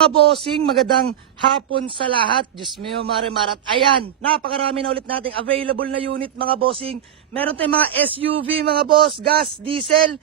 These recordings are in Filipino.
Mga bossing, magandang hapon sa lahat. Diyos mio, Marat. Ayan, napakarami na ulit nating available na unit mga bossing. Meron tayong mga SUV mga boss, gas, diesel,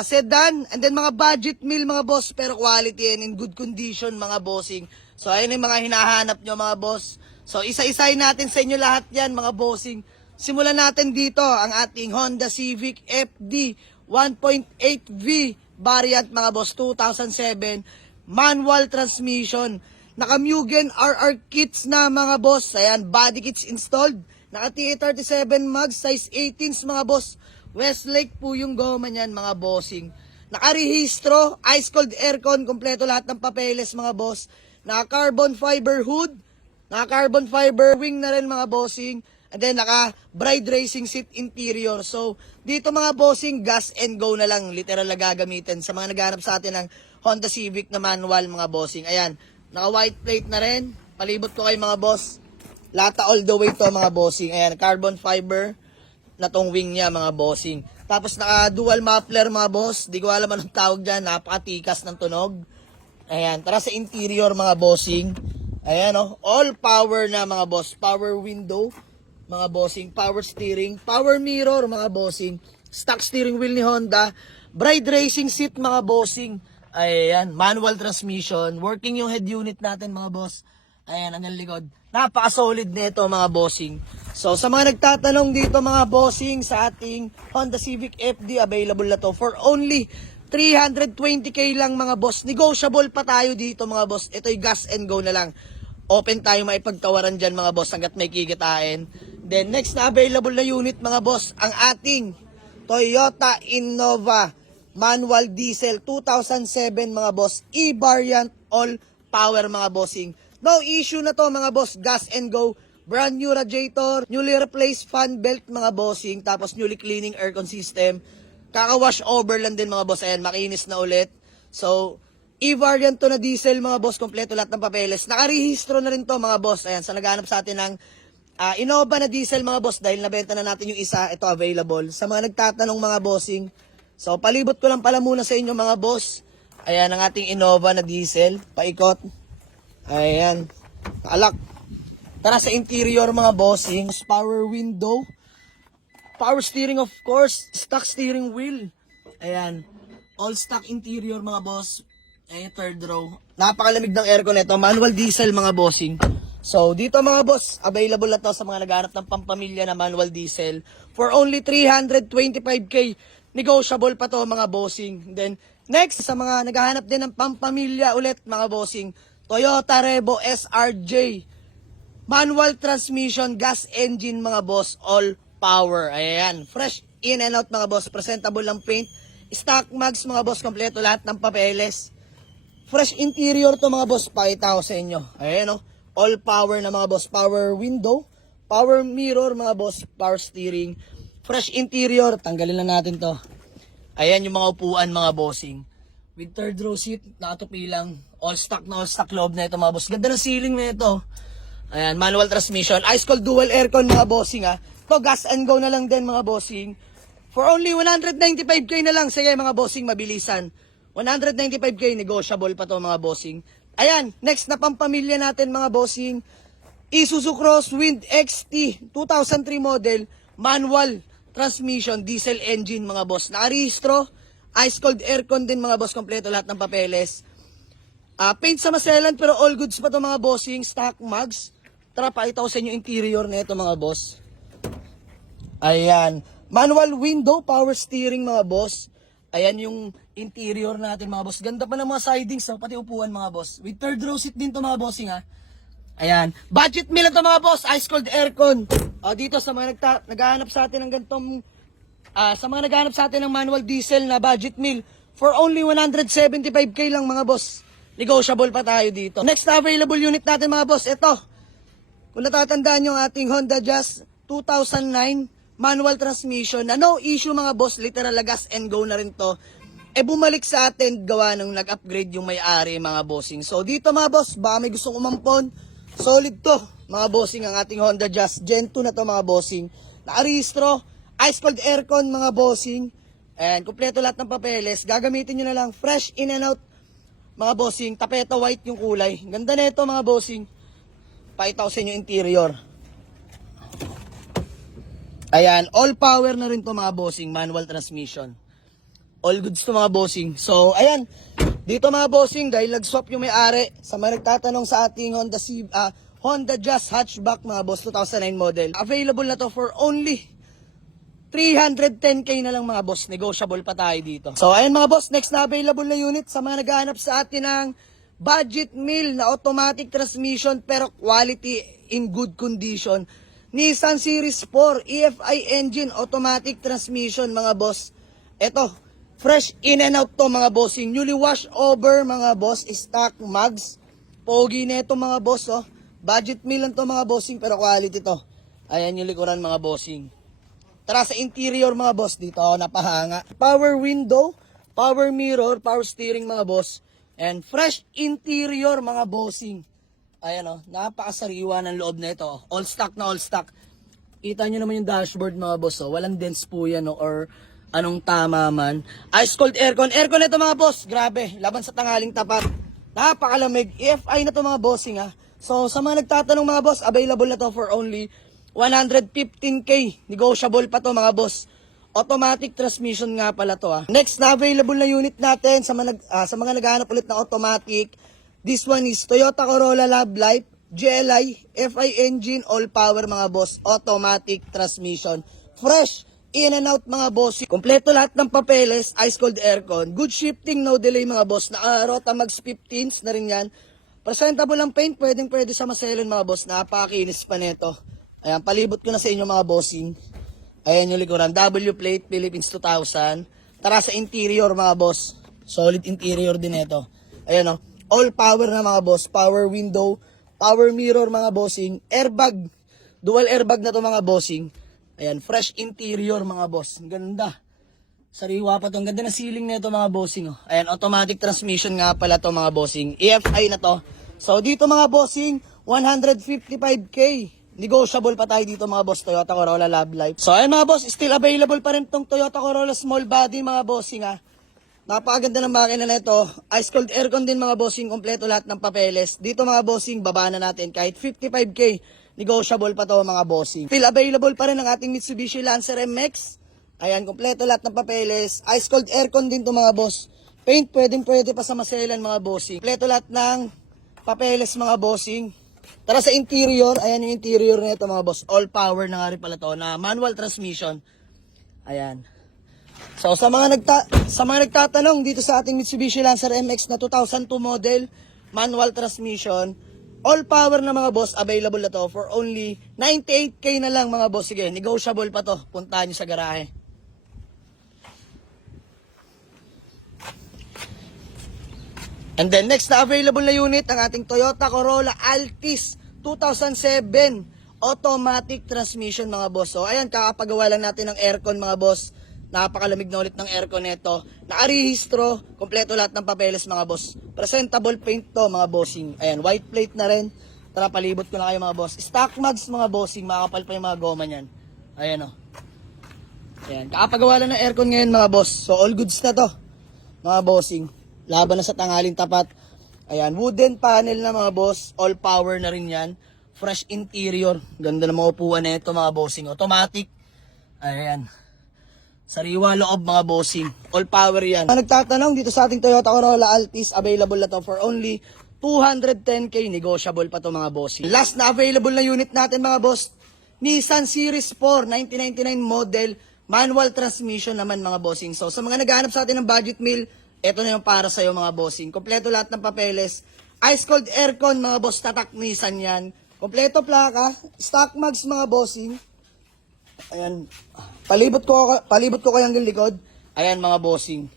sedan, and then mga budget meal mga boss, pero quality and in good condition mga bossing. So ayun yung mga hinahanap nyo mga boss. So isa-isahin natin sa inyo lahat yan mga bossing. Simulan natin dito ang ating Honda Civic FD 1.8V variant mga boss, 2007. Manual transmission. Naka-Mugen RR kits na mga boss. Ayan, body kits installed. Naka TA37 mag, size 18s mga boss. Westlake po yung goma niyan mga bossing. Naka-rehistro, ice cold aircon, kompleto lahat ng papeles mga boss. Naka-carbon fiber hood. Naka-carbon fiber wing na rin mga bossing. And then naka-bride racing seat interior. So, dito mga bossing, gas and go na lang. Literal na gagamitin sa mga naghahanap sa atin ng Honda Civic na manual mga bossing. Ayan, naka-white plate na rin. Palibot ko kayo mga boss. Lata all the way to mga bossing. Ayan, carbon fiber na tong wing niya mga bossing. Tapos naka-dual muffler mga boss. Di ko alam anong tawag dyan. Napakatikas ng tunog. Ayan, tara sa interior mga bossing. Ayan oh, all power na mga boss. Power window mga bossing, power steering, power mirror mga bossing, stock steering wheel ni Honda, bride racing seat mga bossing, ayan, manual transmission, working yung head unit natin mga boss, ayan, ang likod, napaka-solid nito mga bossing. So, sa mga nagtatanong dito mga bossing, sa ating Honda Civic FD, available na to for only 320k lang mga boss, negotiable pa tayo dito mga boss, ito'y gas and go na lang. Open tayo maipagtawaran dyan mga boss hanggat may kikitain. Then next na available na unit mga boss, ang ating Toyota Innova manual diesel 2007 mga boss, e-variant all power mga bossing. No issue na to mga boss, gas and go, brand new radiator, newly replaced fan belt mga bossing, tapos newly cleaning aircon system. Kaka-wash over lang din mga boss, ayan, makinis na ulit. So, e-variant to na diesel mga boss, kompleto lahat ng papeles. Nakarehistro na rin to mga boss. Ayan, sa naghahanap sa atin ng Innova na diesel mga boss, dahil nabenta na natin yung isa, ito available. Sa mga nagtatanong mga bossing, so palibot ko lang pala muna sa inyo mga boss. Ayan ang ating Innova na diesel, paikot. Ayan, alak. Tara sa interior mga bossing, power window, power steering of course, stock steering wheel. Ayan, all stock interior mga boss. Eh, third row. Napakalamig ng aircon nito. Manual diesel mga bossing. So, dito mga boss, available na to sa mga naghahanap ng pampamilya na manual diesel for only 325k. Negotiable pa to mga bossing. Then, next, sa mga naghahanap din ng pampamilya ulit mga bossing, Toyota Revo SRJ. Manual transmission, gas engine mga boss, all power. Ayan, fresh in and out mga boss. Presentable lang paint. Stock mags mga boss, kompleto lahat ng papeles. Fresh interior to mga boss, pakita ko sa inyo. Ayan o, all power na mga boss. Power window, power mirror mga boss, power steering. Fresh interior, tanggalin lang natin to. Ayan yung mga upuan mga bossing. With third row seat, nakatupi lang. All stock na all stock loob na ito mga boss. Ganda ng ceiling na ito. Ayan, manual transmission. Ice cold dual aircon mga bossing ha. To gas and go na lang din mga bossing. For only 195k na lang. Sige mga bossing, mabilisan. 195k, negotiable pa to mga bossing. Ayan, next na pampamilya natin mga bossing, Isuzu Crosswind XT 2003 model, manual transmission, diesel engine mga boss. Nakarehistro, ice cold aircon din mga boss, kompleto lahat ng papeles. Paint sa maselan pero all goods pa to mga bossing, stock mags. Tara, pakita ko sa inyo interior na ito mga boss. Ayan, manual window, power steering mga boss. Ayan yung interior natin mga boss. Ganda pa ng mga sidings, pati upuan mga boss. With third row seat din to mga bossing ha. Ayan. Budget meal to mga boss. Ice cold aircon. Dito sa mga naghahanap sa atin ng gantong, sa mga naghahanap sa atin ng manual diesel na budget meal, for only 175k lang mga boss. Negotiable pa tayo dito. Next na available unit natin mga boss, ito. Kung natatandaan nyo ang ating Honda Jazz 2009 manual transmission na no issue mga boss, literal gas and go na rin to. Bumalik sa atin gawa nung nag-upgrade yung may-ari mga bossing. So dito mga boss, baka may gustong umampon, solid to mga bossing ang ating Honda Jazz Gen 2 na to mga bossing. Nakarehistro, ice cold aircon mga bossing. And kumpleto lahat ng papeles. Gagamitin nyo na lang fresh in and out mga bossing. Tapeta white yung kulay. Ganda na ito mga bossing. Pakita ko sa inyo interior. Ayan, all power na rin to mga bossing, manual transmission. All goods to mga bossing. So, ayan, dito mga bossing, dahil nag-swap yung may-ari, sa mga nagtatanong sa ating Honda Jazz Hatchback mga boss, 2009 model. Available na to for only 310k na lang mga boss. Negotiable pa tayo dito. So, ayan mga boss, next na available na unit sa mga naghahanap sa atin ng budget meal na automatic transmission pero quality in good condition. Nissan Series 4 EFI engine automatic transmission mga boss. Ito, fresh in and out to mga bossing. Newly washed over mga boss, stock mags. Pogi na ito mga boss oh. Budget meal lang to mga bossing pero quality to. Ayan yung likuran mga bossing. Tara sa interior mga boss, dito ako napahanga. Power window, power mirror, power steering mga boss. And fresh interior mga bossing. Ayan o, napakasariwa ng loob na ito. All stock na all stock. Kita nyo naman yung dashboard mga boss. Oh. Walang dents po yan or anong tama man. Ice cold aircon. Aircon na ito mga boss. Grabe, laban sa tanghaling tapat. Napakalamig. EFI na ito mga bossing ha. So sa mga nagtatanong mga boss, available na to for only 115k. Negotiable pa to mga boss. Automatic transmission nga pala to ha. Next na available na unit natin sa mga naghahanap ulit ng automatic. This one is Toyota Corolla Love Life GLI FI engine all power mga boss. Automatic transmission. Fresh in and out mga boss. Kompleto lahat ng papeles, ice cold aircon. Good shifting, no delay mga boss. Naka-Rota Max 15s na rin yan. Presentable ang paint, pwede sa maselon mga boss. Napakinis pa neto. Ayan, palibot ko na sa inyo mga bossing. Ayan yung likuran. W plate, Philippines 2000. Tara sa interior mga boss. Solid interior din ito. Ayan o. All power na mga boss. Power window, power mirror mga bossing. Airbag. Dual airbag na to mga bossing. Ayan, fresh interior mga boss. Ang ganda. Sariwa pa to. Ang ganda na ceiling na ito mga bossing. Oh. Ayan, automatic transmission nga pala to mga bossing. EFI na to. So dito mga bossing, 155k. Negotiable pa tayo dito mga boss, Toyota Corolla Love Life. So ayun mga boss, still available pa rin tong Toyota Corolla small body mga bossing ha. Napakaganda ng makina na ito. Ice cold aircon din mga bossing, kompleto lahat ng papeles. Dito mga bossing, baba na natin kahit 55k. Negotiable pa to mga bossing. Still available pa rin ang ating Mitsubishi Lancer MX. Ayan, kompleto lahat ng papeles. Ice cold aircon din to mga boss. Paint, pwede pa sa maselan mga bossing. Kompleto lahat ng papeles mga bossing. Tara sa interior, ayan yung interior na ito mga boss. All power na nga rin pala to na manual transmission. Ayan. So sa mga nagtatanong dito sa ating Mitsubishi Lancer MX na 2002 model, manual transmission, all power na mga boss, available na to for only 98k na lang mga boss. Sige, negotiable pa to. Puntahan nyo sa garahe. And then next na available na unit ang ating Toyota Corolla Altis 2007 automatic transmission mga boss. So ayan, kakapagawa lang natin ng aircon mga boss. Napakalamig na ulit ng aircon nito. Nakarehistro, kompleto lahat ng papeles mga boss. Presentable paint to mga bossing. Ayan, white plate na rin. Tara, palibot ko na kayo mga boss. Stock mags mga bossing, makakapal pa yung mga goma niyan. Ayan o. Ayan, kakapagawa lang ng aircon ngayon mga boss. So all goods na to mga bossing. Laban na sa tanghaling tapat. Ayan, wooden panel na mga boss. All power na rin yan. Fresh interior. Ganda na mga upuan na ito mga bossing. Automatic. Ayan. Sariwa loob mga bossing. All power yan. Nagtatanong dito sa ating Toyota Corolla Altis. Available na to for only 210k. Negotiable pa to mga bossing. Last na available na unit natin mga boss. Nissan Series 4 1999 model. Manual transmission naman mga bossing. So sa mga naghahanap sa atin ng budget meal, ito na yung para sa'yo mga bossing. Kompleto lahat ng papeles. Ice cold aircon mga boss, tatak Nissan yan. Kompleto plaka. Stock mags mga bossing. Ayan. Palibot ko kayang likod. Ayan mga bossing.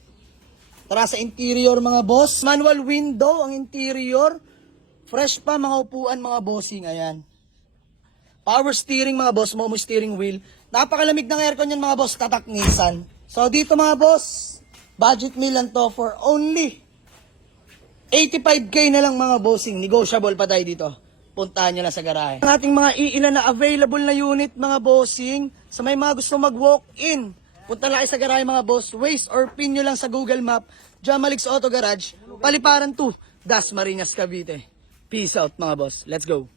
Tara sa interior mga boss. Manual window ang interior. Fresh pa mga upuan mga bossing. Ayan. Power steering mga boss. Momo steering wheel. Napakalamig ng aircon yan mga boss, tatak Nissan. So dito mga boss, budget meal lang to for only 85k na lang mga bossing. Negotiable pa tayo dito. Puntahan nyo lang sa garahe. Ang ating mga iilan na available na unit mga bossing. Sa may mga gusto mag-walk-in Punta lang kayo sa garahe mga boss. Waze or pin nyo lang sa Google Map. Jamalix Auto Garage. Paliparan 2. Dasmariñas, Cavite. Peace out mga boss. Let's go.